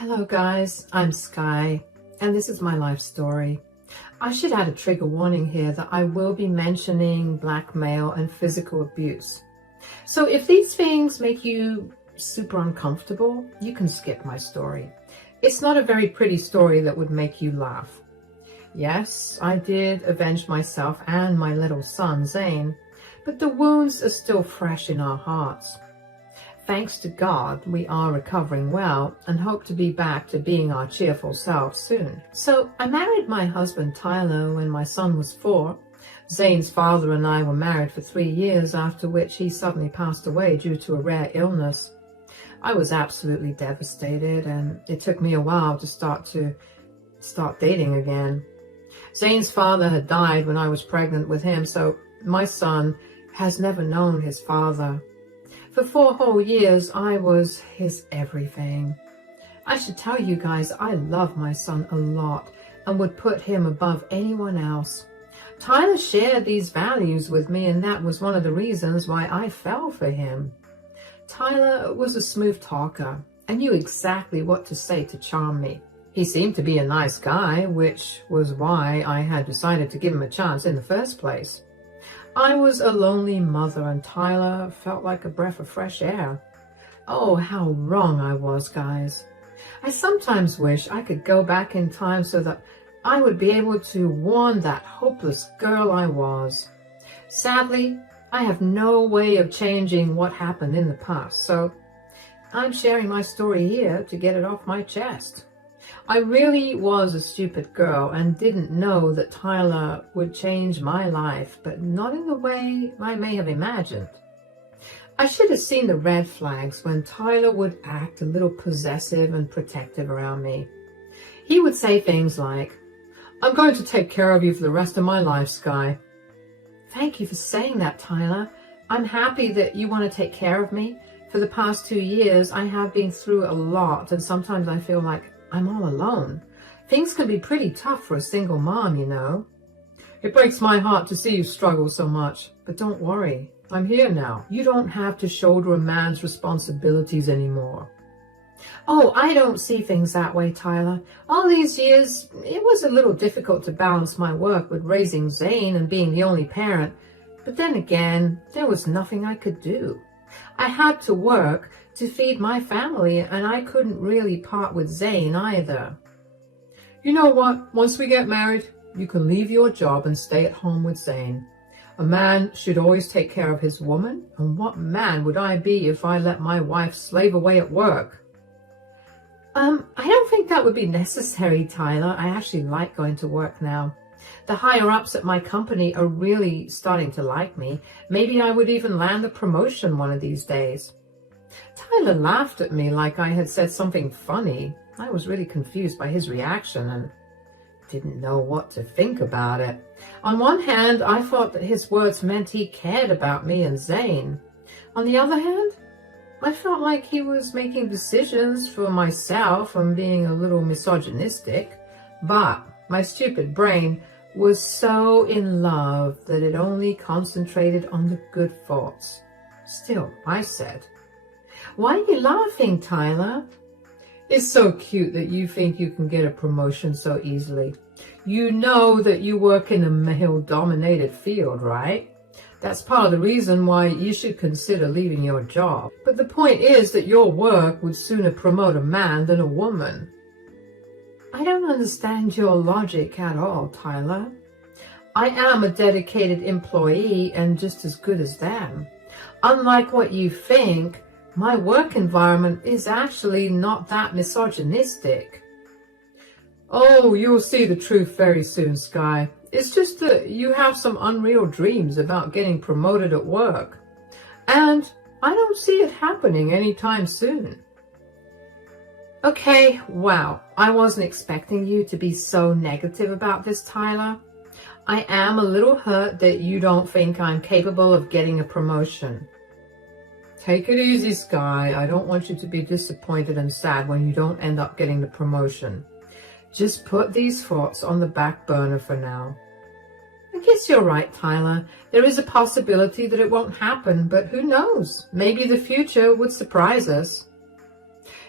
Hello guys, I'm Sky, and this is my life story. I should add a trigger warning here that I will be mentioning blackmail and physical abuse. So if these things make you super uncomfortable, you can skip my story. It's not a very pretty story that would make you laugh. Yes, I did avenge myself and my little son, Zane, but the wounds are still fresh in our hearts. Thanks to God, we are recovering well and hope to be back to being our cheerful selves soon. So I married my husband Tyler when my son was 4. Zane's father and I were married for 3 years, after which he suddenly passed away due to a rare illness. I was absolutely devastated, and it took me a while to start dating again. Zane's father had died when I was pregnant with him, so my son has never known his father. For 4 whole years, I was his everything. I should tell you guys, I love my son a lot and would put him above anyone else. Tyler shared these values with me, and that was one of the reasons why I fell for him. Tyler was a smooth talker and knew exactly what to say to charm me. He seemed to be a nice guy, which was why I had decided to give him a chance in the first place. I was a lonely mother, and Tyler felt like a breath of fresh air. Oh, how wrong I was, guys. I sometimes wish I could go back in time so that I would be able to warn that hopeless girl I was. Sadly, I have no way of changing what happened in the past, so I'm sharing my story here to get it off my chest. I really was a stupid girl and didn't know that Tyler would change my life, but not in the way I may have imagined. I should have seen the red flags when Tyler would act a little possessive and protective around me. He would say things like, "I'm going to take care of you for the rest of my life, Sky." Thank you for saying that, Tyler. I'm happy that you want to take care of me. For the past 2 years, I have been through a lot, and sometimes I feel like I'm all alone. Things can be pretty tough for a single mom, you know. It breaks my heart to see you struggle so much, but don't worry, I'm here now. You don't have to shoulder a man's responsibilities anymore. Oh, I don't see things that way, Tyler. All these years, it was a little difficult to balance my work with raising Zane and being the only parent, but then again, there was nothing I could do. I had to work to feed my family, and I couldn't really part with Zane either. You know what? Once we get married, you can leave your job and stay at home with Zane. A man should always take care of his woman, and what man would I be if I let my wife slave away at work? I don't think that would be necessary, Tyler. I actually like going to work now. The higher-ups at my company are really starting to like me. Maybe I would even land a promotion one of these days. Tyler laughed at me like I had said something funny. I was really confused by his reaction and didn't know what to think about it. On one hand, I thought that his words meant he cared about me and Zane. On the other hand, I felt like he was making decisions for myself and being a little misogynistic, but my stupid brain was so in love that it only concentrated on the good thoughts. Still, I said, "Why are you laughing, Tyler?" It's so cute that you think you can get a promotion so easily. You know that you work in a male-dominated field, right? That's part of the reason why you should consider leaving your job. But the point is that your work would sooner promote a man than a woman. I don't understand your logic at all, Tyler. I am a dedicated employee and just as good as them. Unlike what you think, my work environment is actually not that misogynistic. Oh, you'll see the truth very soon, Sky. It's just that you have some unreal dreams about getting promoted at work. And I don't see it happening anytime soon. Okay, wow. I wasn't expecting you to be so negative about this, Tyler. I am a little hurt that you don't think I'm capable of getting a promotion. Take it easy, Sky. I don't want you to be disappointed and sad when you don't end up getting the promotion. Just put these thoughts on the back burner for now. I guess you're right, Tyler. There is a possibility that it won't happen, but who knows? Maybe the future would surprise us.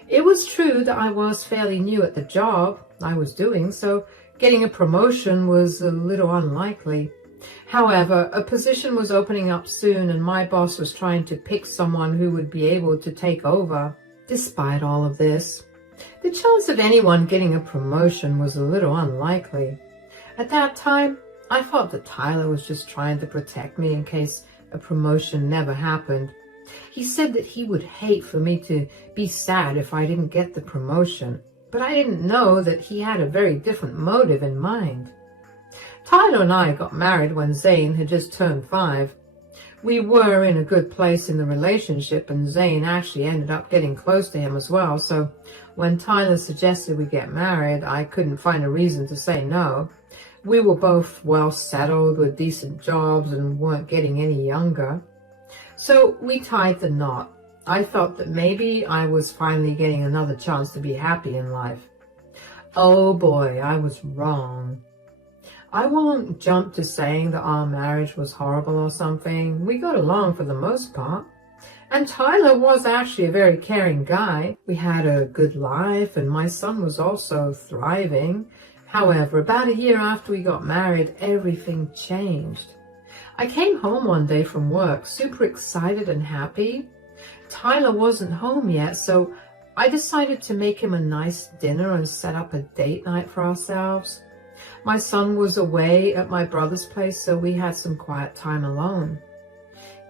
It was true that I was fairly new at the job I was doing, so getting a promotion was a little unlikely. However, a position was opening up soon and my boss was trying to pick someone who would be able to take over. Despite all of this, the chance of anyone getting a promotion was a little unlikely. At that time, I thought that Tyler was just trying to protect me in case a promotion never happened. He said that he would hate for me to be sad if I didn't get the promotion, but I didn't know that he had a very different motive in mind. Tyler and I got married when Zane had just turned 5. We were in a good place in the relationship, and Zane actually ended up getting close to him as well, so when Tyler suggested we get married, I couldn't find a reason to say no. We were both well settled with decent jobs and weren't getting any younger. So we tied the knot. I felt that maybe I was finally getting another chance to be happy in life. Oh boy, I was wrong. I won't jump to saying that our marriage was horrible or something. We got along for the most part. And Tyler was actually a very caring guy. We had a good life and my son was also thriving. However, about a year after we got married, everything changed. I came home one day from work, super excited and happy. Tyler wasn't home yet, so I decided to make him a nice dinner and set up a date night for ourselves. My son was away at my brother's place, so we had some quiet time alone.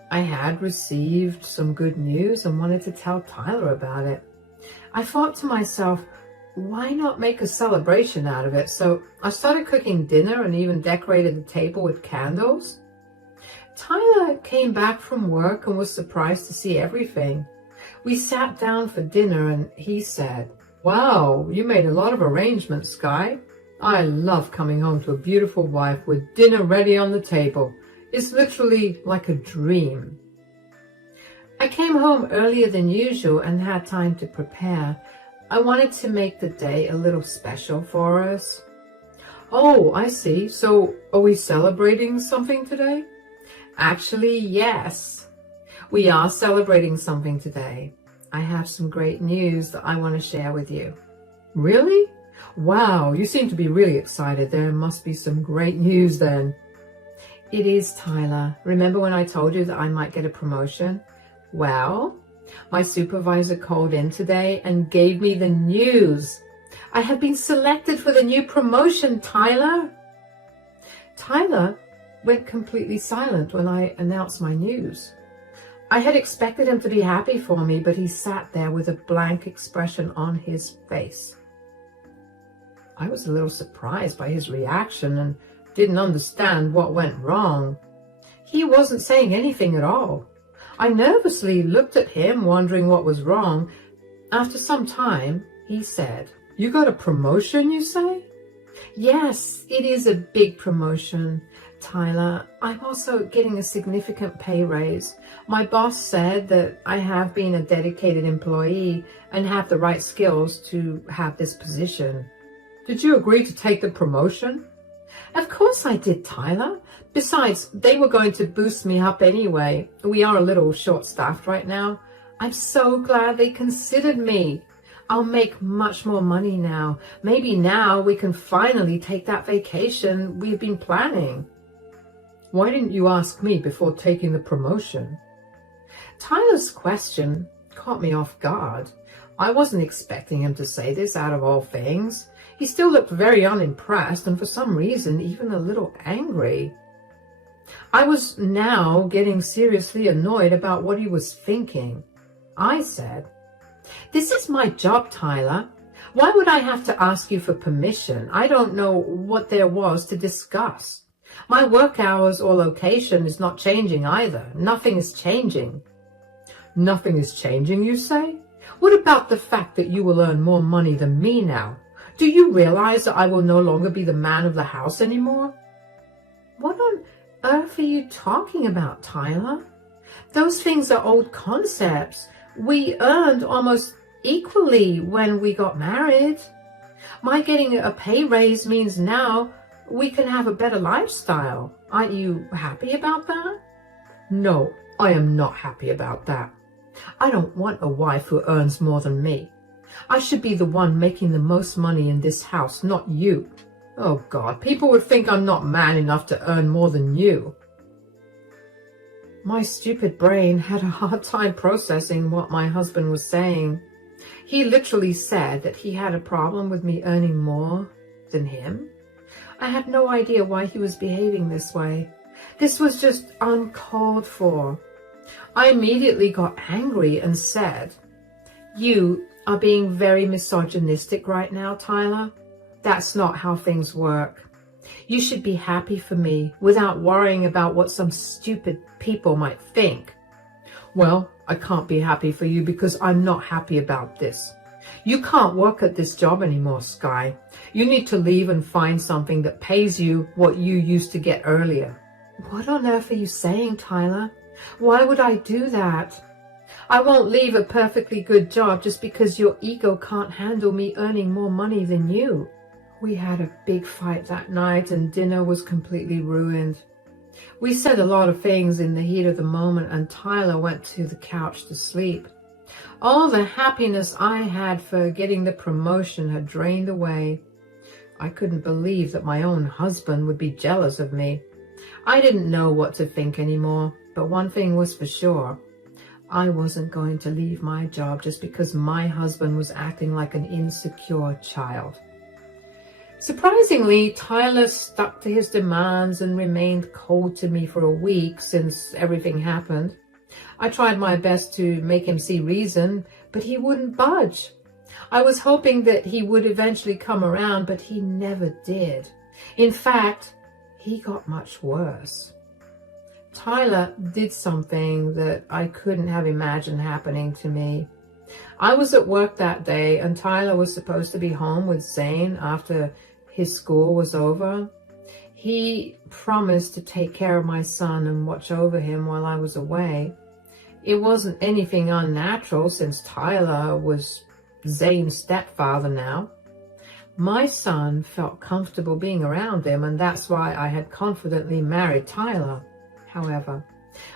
I had received some good news and wanted to tell Tyler about it. I thought to myself, why not make a celebration out of it? So I started cooking dinner and even decorated the table with candles. Tyler came back from work and was surprised to see everything. We sat down for dinner and he said, "Wow, you made a lot of arrangements, Sky. I love coming home to a beautiful wife with dinner ready on the table. It's literally like a dream." I came home earlier than usual and had time to prepare. I wanted to make the day a little special for us. "Oh, I see. So are we celebrating something today?" "Actually, yes. We are celebrating something today. I have some great news that I want to share with you." "Really? Wow, you seem to be really excited. There must be some great news then." "It is, Tyler. Remember when I told you that I might get a promotion? Well, my supervisor called in today and gave me the news. I have been selected for the new promotion, Tyler." Tyler went completely silent when I announced my news. I had expected him to be happy for me, but he sat there with a blank expression on his face. I was a little surprised by his reaction and didn't understand what went wrong. He wasn't saying anything at all. I nervously looked at him, wondering what was wrong. After some time, he said, "You got a promotion, you say?" "Yes, it is a big promotion, Tyler. I'm also getting a significant pay raise. My boss said that I have been a dedicated employee and have the right skills to have this position." "Did you agree to take the promotion?" "Of course I did, Tyler. Besides, they were going to boost me up anyway. We are a little short-staffed right now. I'm so glad they considered me. I'll make much more money now. Maybe now we can finally take that vacation we've been planning." "Why didn't you ask me before taking the promotion?" Tyler's question caught me off guard. I wasn't expecting him to say this out of all things. He still looked very unimpressed and for some reason even a little angry. I was now getting seriously annoyed about what he was thinking. I said, "This is my job, Tyler. Why would I have to ask you for permission? I don't know what there was to discuss. My work hours or location is not changing either. Nothing is changing." "Nothing is changing, you say? What about the fact that you will earn more money than me now? Do you realize that I will no longer be the man of the house anymore?" "What on earth are you talking about, Tyler? Those things are old concepts. We earned almost equally when we got married. My getting a pay raise means now we can have a better lifestyle. Aren't you happy about that?" "No, I am not happy about that. I don't want a wife who earns more than me. I should be the one making the most money in this house, not you. Oh God, people would think I'm not man enough to earn more than you. My stupid brain had a hard time processing what my husband was saying. He literally said that he had a problem with me earning more than him. I had no idea why he was behaving this way. This was just uncalled for. I immediately got angry and said, "You are being very misogynistic right now, Tyler. That's not how things work. You should be happy for me without worrying about what some stupid people might think." "Well, I can't be happy for you because I'm not happy about this. You can't work at this job anymore, Sky. You need to leave and find something that pays you what you used to get earlier." "What on earth are you saying, Tyler? Why would I do that? I won't leave a perfectly good job just because your ego can't handle me earning more money than you." We had a big fight that night and dinner was completely ruined. We said a lot of things in the heat of the moment and Tyler went to the couch to sleep. All the happiness I had for getting the promotion had drained away. I couldn't believe that my own husband would be jealous of me. I didn't know what to think anymore, but one thing was for sure. I wasn't going to leave my job just because my husband was acting like an insecure child. Surprisingly, Tyler stuck to his demands and remained cold to me for a week since everything happened. I tried my best to make him see reason, but he wouldn't budge. I was hoping that he would eventually come around, but he never did. In fact, he got much worse. Tyler did something that I couldn't have imagined happening to me. I was at work that day and Tyler was supposed to be home with Zane after his school was over. He promised to take care of my son and watch over him while I was away. It wasn't anything unnatural since Tyler was Zane's stepfather now. My son felt comfortable being around him and that's why I had confidently married Tyler. However,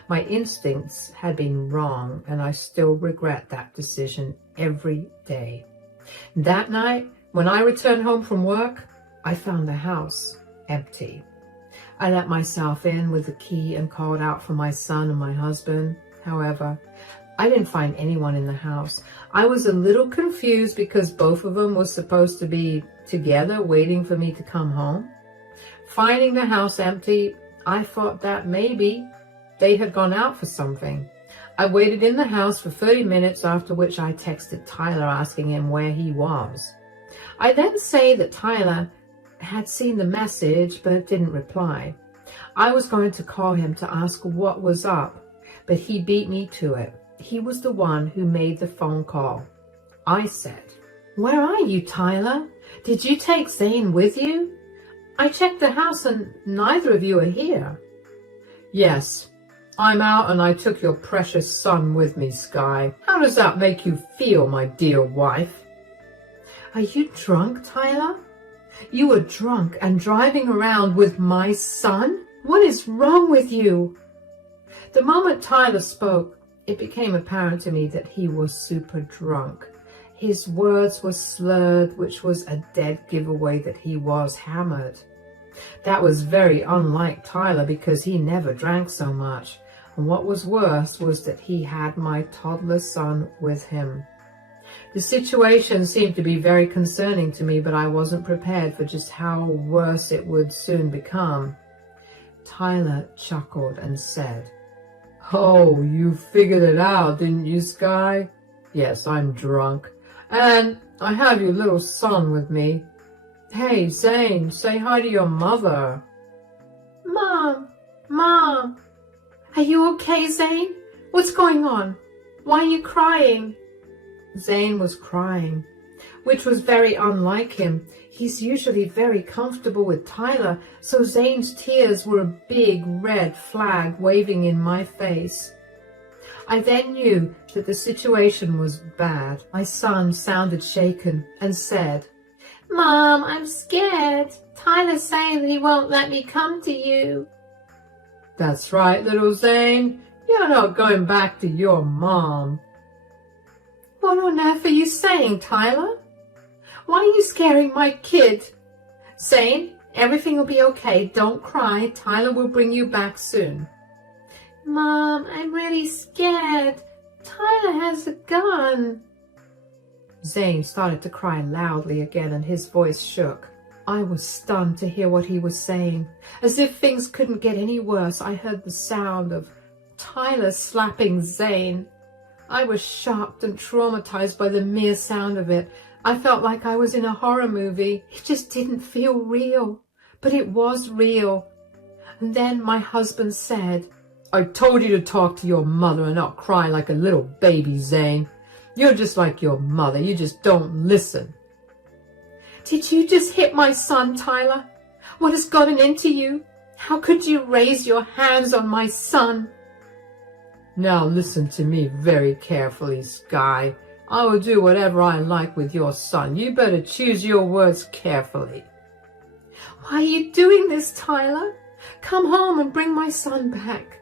my instincts had been wrong and I still regret that decision every day. That night, when I returned home from work, I found the house empty. I let myself in with the key and called out for my son and my husband. However, I didn't find anyone in the house. I was a little confused because both of them were supposed to be together waiting for me to come home. Finding the house empty, I thought that maybe they had gone out for something. I waited in the house for 30 minutes, after which I texted Tyler asking him where he was. I then say that Tyler had seen the message but didn't reply. I was going to call him to ask what was up, but he beat me to it. He was the one who made the phone call. I said, "Where are you, Tyler? Did you take Zane with you? I checked the house and neither of you are here." "Yes, I'm out and I took your precious son with me, Sky. How does that make you feel, my dear wife?" "Are you drunk, Tyler? You were drunk and driving around with my son? What is wrong with you?" The moment Tyler spoke, it became apparent to me that he was super drunk. His words were slurred, which was a dead giveaway that he was hammered. That was very unlike Tyler because he never drank so much. And what was worse was that he had my toddler son with him. The situation seemed to be very concerning to me, but I wasn't prepared for just how worse it would soon become. Tyler chuckled and said, "Oh, you figured it out, didn't you, Sky? Yes, I'm drunk. And I have your little son with me. Hey, Zane, say hi to your mother." Mom. Are you okay, Zane? What's going on? Why are you crying?" Zane was crying, which was very unlike him. He's usually very comfortable with Tyler, so Zane's tears were a big red flag waving in my face. I then knew that the situation was bad. My son sounded shaken and said, "Mom, I'm scared. Tyler's saying that he won't let me come to you." "That's right, little Zane. You're not going back to your mom." What on earth are you saying, Tyler? Why are you scaring my kid? Zane, everything will be okay. Don't cry. Tyler will bring you back soon. Mom, I'm really scared. Tyler has a gun. Zane started to cry loudly again and his voice shook. I was stunned to hear what he was saying. As if things couldn't get any worse, I heard the sound of Tyler slapping Zane. I was shocked and traumatized by the mere sound of it. I felt like I was in a horror movie. It just didn't feel real. But it was real. And then my husband said, I told you to talk to your mother and not cry like a little baby, Zane. You're just like your mother. You just don't listen. Did you just hit my son, Tyler? What has gotten into you? How could you raise your hands on my son? Now listen to me very carefully, Sky. I will do whatever I like with your son. You better choose your words carefully. Why are you doing this, Tyler? Come home and bring my son back.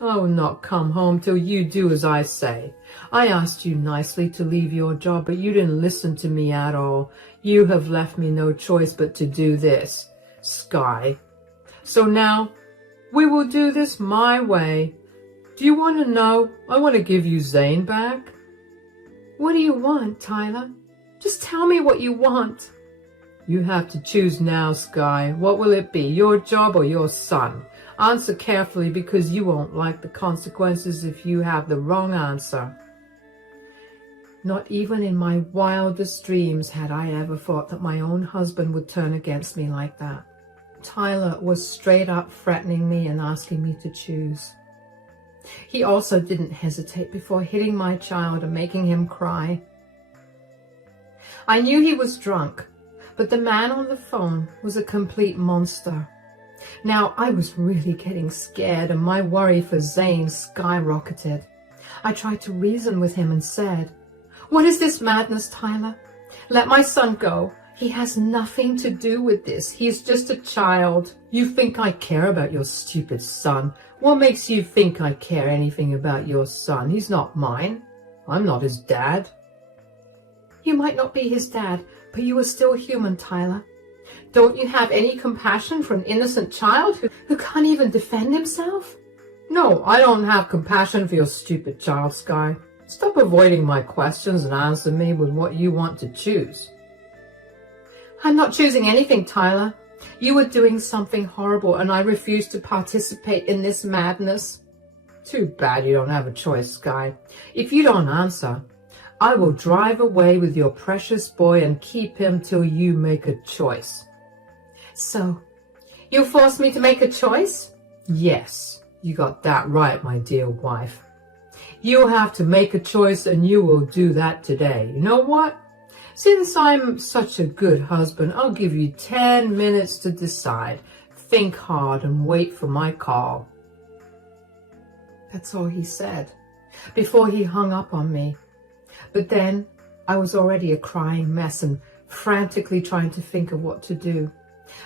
I will not come home till you do as I say. I asked you nicely to leave your job, but you didn't listen to me at all. You have left me no choice but to do this, Sky. So now, we will do this my way. Do you want to know? I want to give you Zane back. What do you want, Tyler? Just tell me what you want. You have to choose now, Sky. What will it be, your job or your son? Answer carefully because you won't like the consequences if you have the wrong answer. Not even in my wildest dreams had I ever thought that my own husband would turn against me like that. Tyler was straight up threatening me and asking me to choose. He also didn't hesitate before hitting my child and making him cry. I knew he was drunk, but the man on the phone was a complete monster. Now I was really getting scared and my worry for Zane skyrocketed. I tried to reason with him and said, What is this madness, Tyler? Let my son go. He has nothing to do with this. He is just a child. You think I care about your stupid son? What makes you think I care anything about your son? He's not mine. I'm not his dad. You might not be his dad, but you are still human, Tyler. Don't you have any compassion for an innocent child who can't even defend himself? No, I don't have compassion for your stupid child, Sky. Stop avoiding my questions and answer me with what you want to choose. I'm not choosing anything, Tyler. You are doing something horrible and I refuse to participate in this madness. Too bad you don't have a choice, Sky. If you don't answer, I will drive away with your precious boy and keep him till you make a choice. So, you'll force me to make a choice? Yes, you got that right, my dear wife. You'll have to make a choice and you will do that today. You know what? Since I'm such a good husband, I'll give you 10 minutes to decide. Think hard and wait for my call. That's all he said before he hung up on me. But then I was already a crying mess and frantically trying to think of what to do.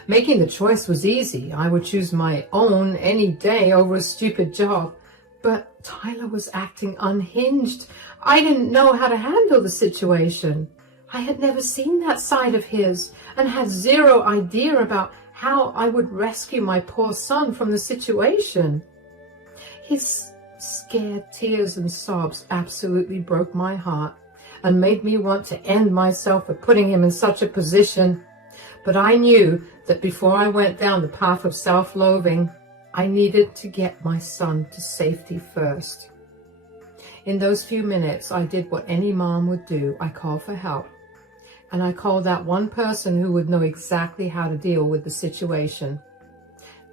Making the choice was easy. I would choose my own any day over a stupid job. But Tyler was acting unhinged. I didn't know how to handle the situation. I had never seen that side of his and had zero idea about how I would rescue my poor son from the situation. His scared tears and sobs absolutely broke my heart and made me want to end myself for putting him in such a position. But I knew that before I went down the path of self-loathing, I needed to get my son to safety first. In those few minutes, I did what any mom would do. I called for help. And I called that one person who would know exactly how to deal with the situation.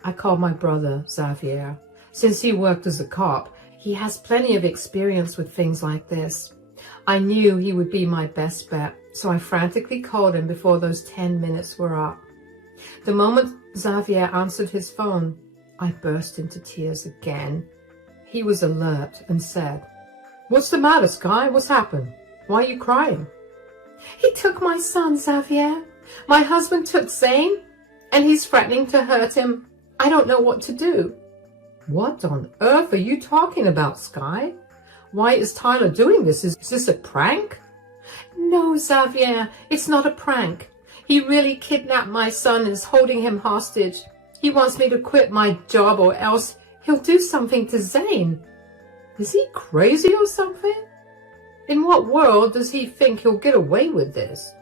I called my brother, Xavier. Since he worked as a cop, he has plenty of experience with things like this. I knew he would be my best bet, so I frantically called him before those 10 minutes were up. The moment Xavier answered his phone, I burst into tears again. He was alert and said, "What's the matter, Sky? What's happened? Why are you crying?" "He took my son, Xavier. My husband took Zane, and he's threatening to hurt him. I don't know what to do." "What on earth are you talking about, Sky? Why is Tyler doing this? Is this a prank? No, Xavier, it's not a prank. He really kidnapped my son and is holding him hostage. He wants me to quit my job or else he'll do something to Zane. Is he crazy or something? In what world does he think he'll get away with this?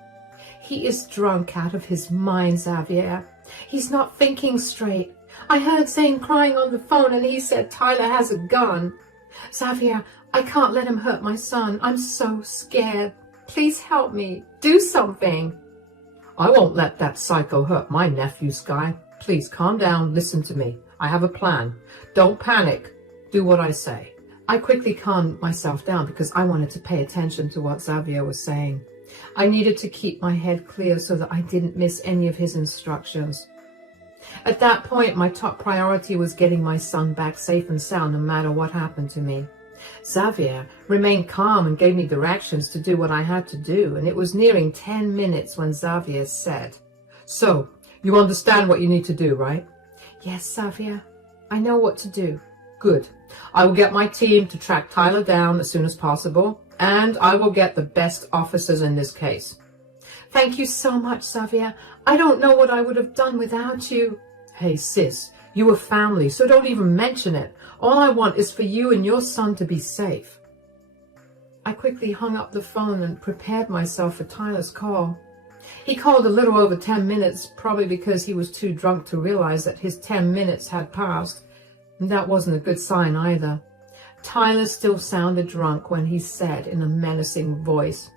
He is drunk out of his mind, Xavier. He's not thinking straight. I heard Zane crying on the phone and he said Tyler has a gun. Xavier, I can't let him hurt my son. I'm so scared. Please help me. Do something. I won't let that psycho hurt my nephew, Sky. Please calm down. Listen to me. I have a plan. Don't panic. Do what I say. I quickly calmed myself down because I wanted to pay attention to what Xavier was saying. I needed to keep my head clear so that I didn't miss any of his instructions. At that point, my top priority was getting my son back safe and sound no matter what happened to me. Xavier remained calm and gave me directions to do what I had to do, and it was nearing 10 minutes when Xavier said, "So, you understand what you need to do, right?" "Yes, Xavier. I know what to do." "Good. I will get my team to track Tyler down as soon as possible, and I will get the best officers in this case." "Thank you so much, Xavier. I don't know what I would have done without you." "Hey, sis, you were family, so don't even mention it. All I want is for you and your son to be safe." I quickly hung up the phone and prepared myself for Tyler's call. He called a little over 10 minutes, probably because he was too drunk to realize that his 10 minutes had passed. And that wasn't a good sign either. Tyler still sounded drunk when he said in a menacing voice,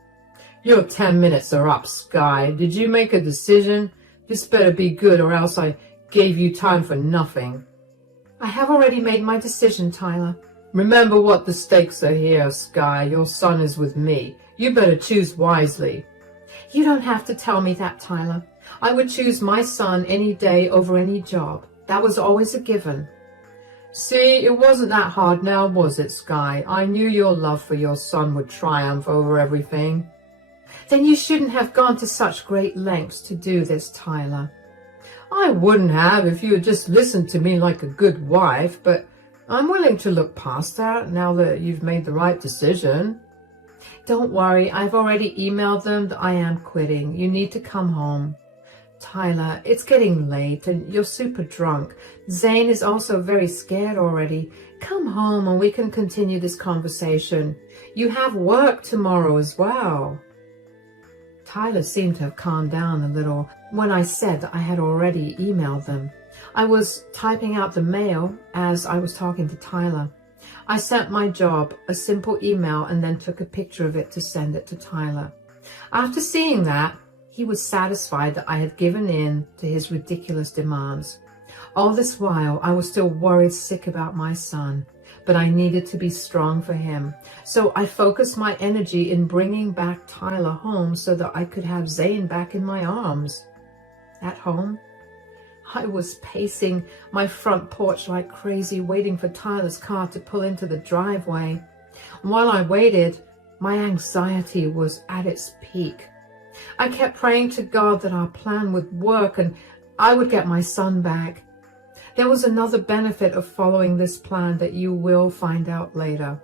"Your 10 minutes are up, Sky. Did you make a decision? This better be good or else I gave you time for nothing." "I have already made my decision, Tyler." "Remember what the stakes are here, Sky. Your son is with me. You better choose wisely." "You don't have to tell me that, Tyler. I would choose my son any day over any job. That was always a given." "See, it wasn't that hard now, was it, Sky? I knew your love for your son would triumph over everything." "Then you shouldn't have gone to such great lengths to do this, Tyler." "I wouldn't have if you had just listened to me like a good wife, but I'm willing to look past that now that you've made the right decision." "Don't worry, I've already emailed them that I am quitting. You need to come home." "Tyler, it's getting late and you're super drunk. Zane is also very scared already. Come home and we can continue this conversation. You have work tomorrow as well." Tyler seemed to have calmed down a little when I said that I had already emailed them. I was typing out the mail as I was talking to Tyler. I sent my job a simple email and then took a picture of it to send it to Tyler. After seeing that, he was satisfied that I had given in to his ridiculous demands. All this while, I was still worried sick about my son, but I needed to be strong for him. So I focused my energy in bringing back Tyler home so that I could have Zane back in my arms. At home, I was pacing my front porch like crazy, waiting for Tyler's car to pull into the driveway. While I waited, my anxiety was at its peak. I kept praying to God that our plan would work and I would get my son back. There was another benefit of following this plan that you will find out later.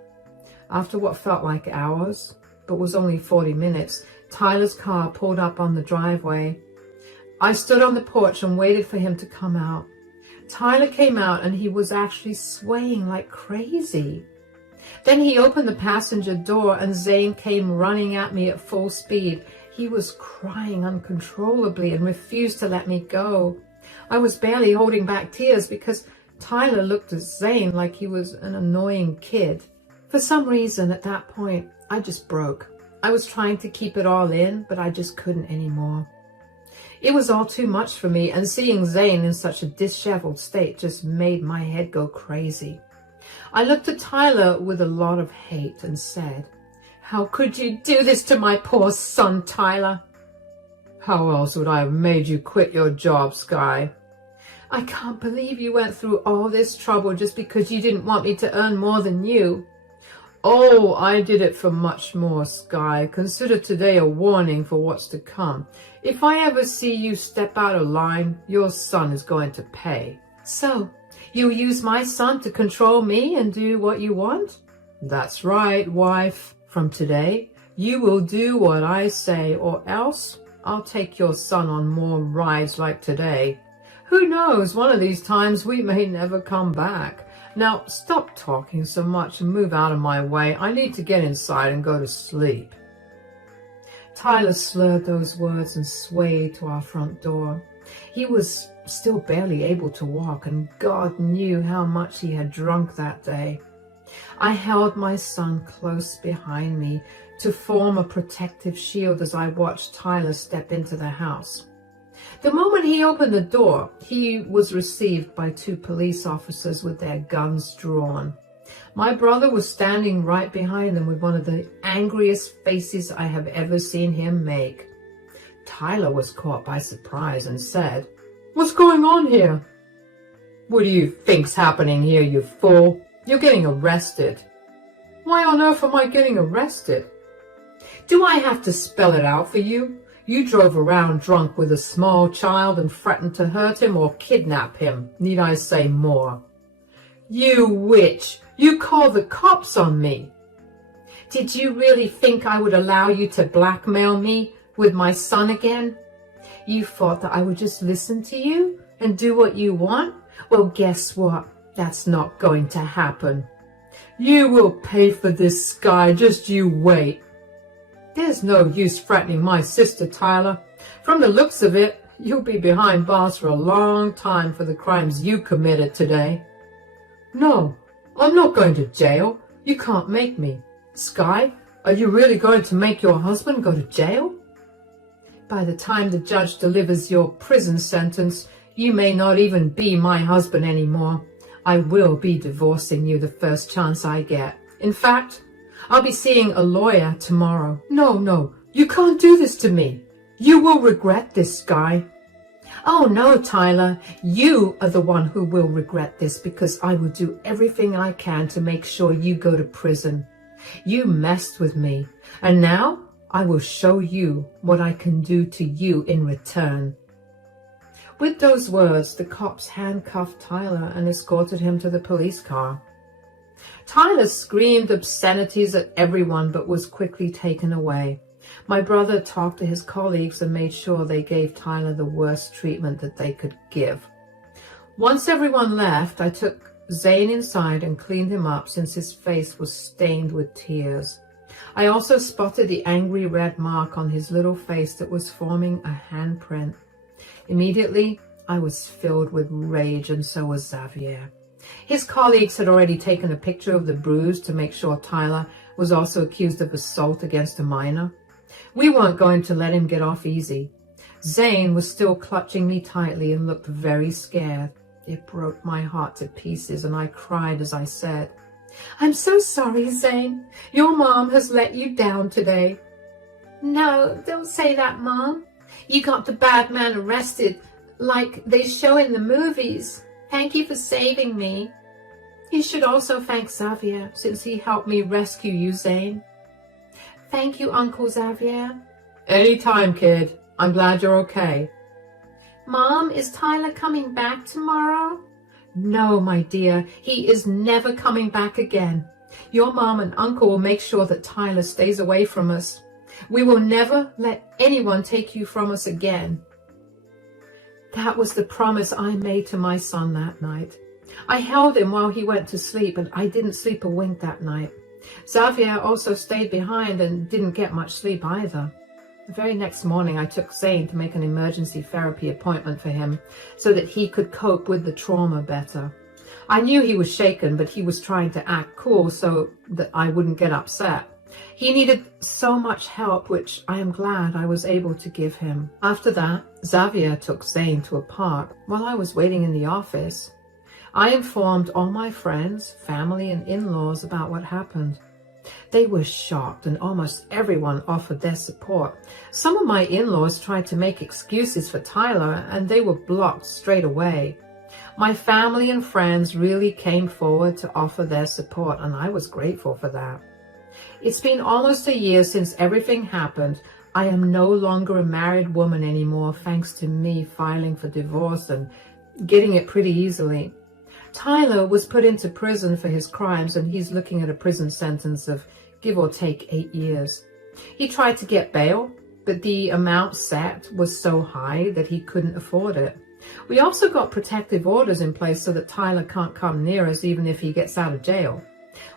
After what felt like hours, but was only 40 minutes, Tyler's car pulled up on the driveway. I stood on the porch and waited for him to come out. Tyler came out and he was actually swaying like crazy. Then he opened the passenger door and Zane came running at me at full speed. He was crying uncontrollably and refused to let me go. I was barely holding back tears because Tyler looked at Zane like he was an annoying kid. For some reason at that point, I just broke. I was trying to keep it all in, but I just couldn't anymore. It was all too much for me, and seeing Zane in such a disheveled state just made my head go crazy. I looked at Tyler with a lot of hate and said, "How could you do this to my poor son, Tyler?" "How else would I have made you quit your job, Sky?" "I can't believe you went through all this trouble just because you didn't want me to earn more than you." "Oh, I did it for much more, Sky. Consider today a warning for what's to come. If I ever see you step out of line, your son is going to pay." "So, you'll use my son to control me and do what you want?" That's right, wife. From today, you will do what I say, or else I'll take your son on more rides like today. Who knows, one of these times we may never come back. Now, stop talking so much and move out of my way. I need to get inside and go to sleep. Tyler slurred those words and swayed to our front door. He was still barely able to walk, and God knew how much he had drunk that day. I held my son close behind me to form a protective shield as I watched Tyler step into the house. The moment he opened the door, he was received by 2 police officers with their guns drawn. My brother was standing right behind them with one of the angriest faces I have ever seen him make. Tyler was caught by surprise and said, "What's going on here?" "What do you think's happening here, you fool? You're getting arrested." "Why on earth am I getting arrested?" "Do I have to spell it out for you? You drove around drunk with a small child and threatened to hurt him or kidnap him. Need I say more?" "You witch! You called the cops on me." "Did you really think I would allow you to blackmail me with my son again? You thought that I would just listen to you and do what you want? Well, guess what? That's not going to happen. You will pay for this, Sky. Just you wait." "There's no use threatening my sister, Tyler. From the looks of it, you'll be behind bars for a long time for the crimes you committed today." "No, I'm not going to jail. You can't make me. Sky, are you really going to make your husband go to jail? By the time the judge delivers your prison sentence, you may not even be my husband anymore. I will be divorcing you the first chance I get. In fact, I'll be seeing a lawyer tomorrow." No, you can't do this to me. You will regret this, Sky." "Oh no, Tyler, you are the one who will regret this, because I will do everything I can to make sure you go to prison. You messed with me, and now I will show you what I can do to you in return." With those words, the cops handcuffed Tyler and escorted him to the police car. Tyler screamed obscenities at everyone but was quickly taken away. My brother talked to his colleagues and made sure they gave Tyler the worst treatment that they could give. Once everyone left, I took Zane inside and cleaned him up since his face was stained with tears. I also spotted the angry red mark on his little face that was forming a handprint. Immediately, I was filled with rage, and so was Xavier. His colleagues had already taken a picture of the bruise to make sure Tyler was also accused of assault against a minor. We weren't going to let him get off easy. Zane was still clutching me tightly and looked very scared. It broke my heart to pieces, and I cried as I said, "I'm so sorry, Zane. Your mom has let you down today." "No, don't say that, Mom. You got the bad man arrested like they show in the movies. Thank you for saving me." "You should also thank Xavier, since he helped me rescue you, Zane." "Thank you, Uncle Xavier." "Anytime, kid. I'm glad you're okay." "Mom, is Tyler coming back tomorrow?" "No, my dear. He is never coming back again. Your mom and uncle will make sure that Tyler stays away from us. We will never let anyone take you from us again." That was the promise I made to my son that night. I held him while he went to sleep, and I didn't sleep a wink that night. Xavier also stayed behind and didn't get much sleep either. The very next morning, I took Zane to make an emergency therapy appointment for him so that he could cope with the trauma better. I knew he was shaken, but he was trying to act cool so that I wouldn't get upset. He needed so much help, which I am glad I was able to give him. After that, Xavier took Zane to a park while I was waiting in the office. I informed all my friends, family, and in-laws about what happened. They were shocked, and almost everyone offered their support. Some of my in-laws tried to make excuses for Tyler, and they were blocked straight away. My family and friends really came forward to offer their support, and I was grateful for that. It's been almost a year since everything happened. I am no longer a married woman anymore, thanks to me filing for divorce and getting it pretty easily. Tyler was put into prison for his crimes, and he's looking at a prison sentence of give or take 8 years. He tried to get bail, but the amount set was so high that he couldn't afford it. We also got protective orders in place so that Tyler can't come near us even if he gets out of jail.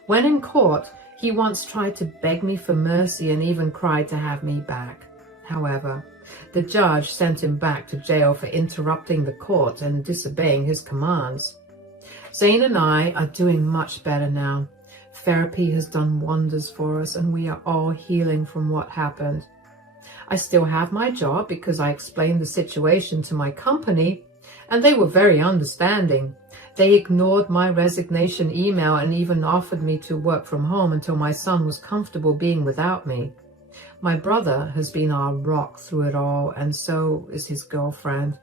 When in court, he once tried to beg me for mercy and even cried to have me back. However, the judge sent him back to jail for interrupting the court and disobeying his commands. Zane and I are doing much better now. Therapy has done wonders for us, and we are all healing from what happened. I still have my job because I explained the situation to my company, and they were very understanding. They ignored my resignation email and even offered me to work from home until my son was comfortable being without me. My brother has been our rock through it all, and so is his girlfriend.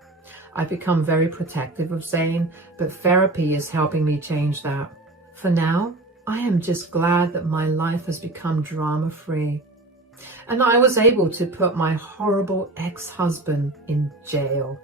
I've become very protective of Zane, but therapy is helping me change that. For now, I am just glad that my life has become drama-free, and I was able to put my horrible ex-husband in jail.